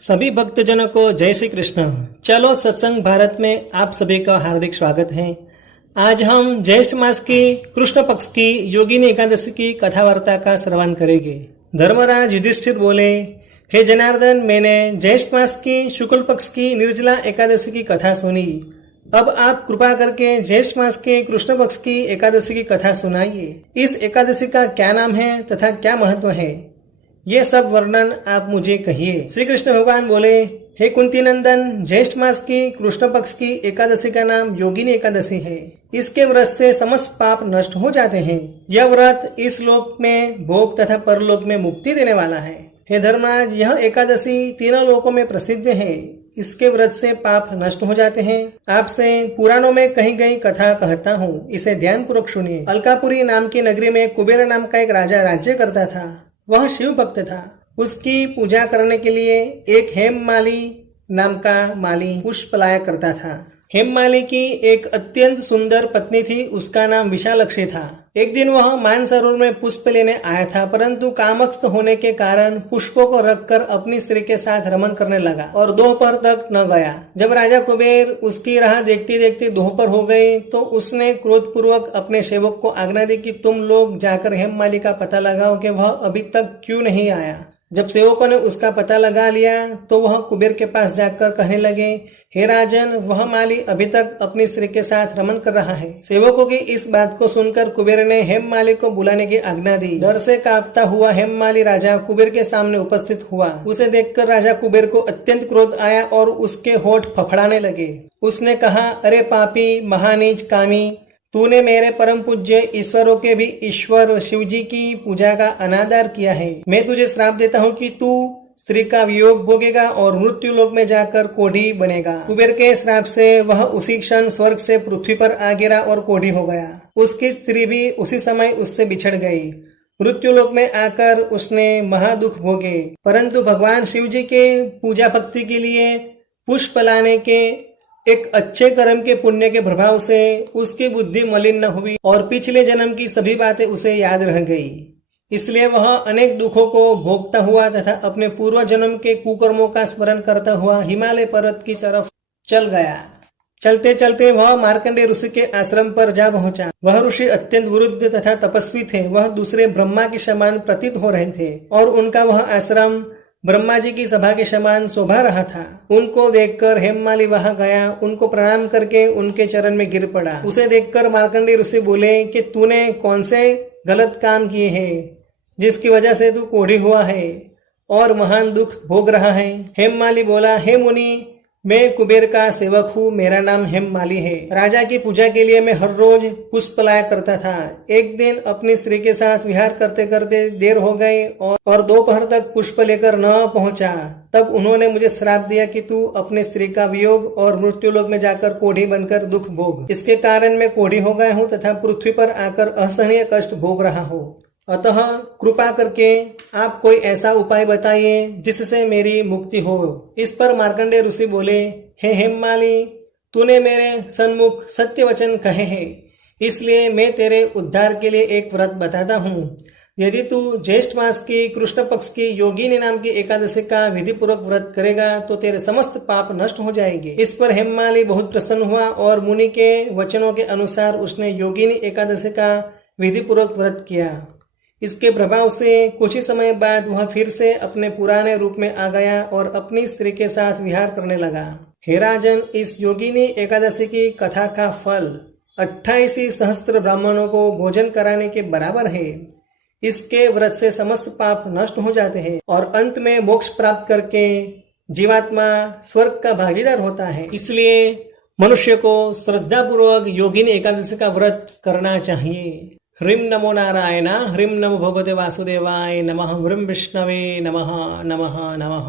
सभी भक्तजनों को जय श्री कृष्ण। चलो सत्संग भारत में आप सभी का हार्दिक स्वागत है। आज हम ज्येष्ठ मास की कृष्ण पक्ष की योगिनी एकादशी की कथा वार्ता का श्रवण करेंगे। धर्मराज युधिष्ठिर बोले, हे जनार्दन, मैंने ज्येष्ठ मास की शुक्ल पक्ष की निर्जला एकादशी की कथा सुनी। अब आप कृपा करके ज्येष्ठ मास के कृष्ण पक्ष की एकादशी की कथा सुनाइए। इस एकादशी का क्या नाम है तथा क्या महत्व है, ये सब वर्णन आप मुझे कहिए। श्री कृष्ण भगवान बोले, हे कुंती नंदन, ज्येष्ठ मास की कृष्ण पक्ष की एकादशी का नाम योगिनी एकादशी है। इसके व्रत से समस्त पाप नष्ट हो जाते हैं। यह व्रत इस लोक में भोग तथा परलोक में मुक्ति देने वाला है। हे धर्मराज, यह एकादशी तीनों लोकों में प्रसिद्ध है। इसके व्रत से पाप नष्ट हो जाते हैं। आपसे पुराणों में कही गई कथा कहता हूँ, इसे ध्यान पूर्वक सुनिए। अलकापुरी नाम की नगरी में कुबेर नाम का एक राजा राज्य करता था। वह शिव भक्त था। उसकी पूजा करने के लिए एक हेममाली नाम का माली पुष्प लाया करता था। हेममाली की एक अत्यंत सुंदर पत्नी थी, उसका नाम विशालक्षी था। एक दिन वह मानसरोवर में पुष्प लेने आया था, परंतु कामस्थ होने के कारण पुष्पों को रखकर अपनी स्त्री के साथ रमन करने लगा और दोपहर तक न गया। जब राजा कुबेर उसकी राह देखते देखते दोपहर हो गई तो उसने क्रोधपूर्वक अपने सेवक को आज्ञा दी कि तुम लोग जाकर हेममाली का पता लगाओ कि वह अभी तक क्यों नहीं आया। जब सेवकों ने उसका पता लगा लिया तो वह कुबेर के पास जाकर कहने लगे, हे राजन, वह माली अभी तक अपनी स्त्री के साथ रमन कर रहा है। सेवकों की इस बात को सुनकर कुबेर ने हेममाली को बुलाने की आज्ञा दी। डर से कांपता हुआ हेममाली राजा कुबेर के सामने उपस्थित हुआ। उसे देखकर राजा कुबेर को अत्यंत क्रोध आया और उसके होठ फफड़ाने लगे। उसने कहा, अरे पापी, महानीच, कामी, तूने मेरे परम पूज्य ईश्वरों के भी ईश्वर शिवजी की पूजा का अनादर किया है। मैं तुझे श्राप देता हूँ कि तू स्त्री का वियोग भोगेगा और मृत्यु लोक में जाकर कोढ़ी बनेगा। कुबेर के श्राप से वह उसी क्षण स्वर्ग से पृथ्वी पर आ गिरा और कोढ़ी हो गया। उसकी स्त्री भी उसी समय उससे बिछड़ गई। मृत्यु लोक में आकर उसने महादुख भोगे, परंतु भगवान शिवजी के पूजा भक्ति के लिए पुष्प लाने के एक अच्छे कर्म के पुण्य के प्रभाव से उसकी बुद्धि मलिन न हुई और पिछले जन्म की सभी बातें उसे याद रह गई। इसलिए वह अनेक दुखों को भोगता हुआ तथा अपने पूर्व जन्म के कुकर्मों का स्मरण करता हुआ हिमालय पर्वत की तरफ चल गया। चलते चलते वह मार्कंडेय ऋषि के आश्रम पर जा पहुंचा। वह ऋषि अत्यंत वृद्ध तथा तपस्वी थे। वह दूसरे ब्रह्मा के समान प्रतीत हो रहे थे और उनका वह आश्रम ब्रह्मा जी की सभा के समान शोभा रहा था। उनको देखकर हेममाली वहां गया, उनको प्रणाम करके उनके चरण में गिर पड़ा। उसे देखकर मार्कंडेय ऋषि बोले कि तूने कौन से गलत काम किए हैं जिसकी वजह से तू कोढ़ी हुआ है और महान दुख भोग रहा है। हेममाली बोला, हे मुनि, मैं कुबेर का सेवक हूँ, मेरा नाम हेममाली है। राजा की पूजा के लिए मैं हर रोज पुष्प लाया करता था। एक दिन अपनी स्त्री के साथ विहार करते करते देर हो गई और दोपहर तक पुष्प लेकर न पहुंचा। तब उन्होंने मुझे श्राप दिया कि तू अपनी स्त्री का वियोग और मृत्यु लोक में जाकर कोढ़ी बनकर दुख भोग। इसके कारण मैं कोढ़ी हो गया हूँ तथा पृथ्वी पर आकर असहनीय कष्ट भोग रहा हूँ। अतः कृपा करके आप कोई ऐसा उपाय बताइए जिससे मेरी मुक्ति हो। इस पर मार्कंडेय ऋषि बोले, हे हेममाली, तूने मेरे सन्मुख सत्य वचन कहे हैं, इसलिए मैं तेरे उद्धार के लिए एक व्रत बताता हूँ। यदि तू ज्येष्ठ मास की कृष्ण पक्ष की योगिनी नाम की एकादशी का विधि पूर्वक व्रत करेगा तो तेरे समस्त पाप नष्ट हो जाएंगे। इस पर हेममाली बहुत प्रसन्न हुआ और मुनि के वचनों के अनुसार उसने योगिनी एकादशी का विधि पूर्वक व्रत किया। इसके प्रभाव से कुछ ही समय बाद वह फिर से अपने पुराने रूप में आ गया और अपनी स्त्री के साथ विहार करने लगा। हे राजन, इस योगिनी एकादशी की कथा का फल 28 सहस्त्र ब्राह्मणों को भोजन कराने के बराबर है। इसके व्रत से समस्त पाप नष्ट हो जाते हैं और अंत में मोक्ष प्राप्त करके जीवात्मा स्वर्ग का भागीदार होता है। इसलिए मनुष्य को श्रद्धापूर्वक योगिनी एकादशी का व्रत करना चाहिए। ह्रीं नमो नारायण, ह्रीं नमो भगवते वासुदेवाय नमः, ह्रीं विष्णवे नमः नमः नमः।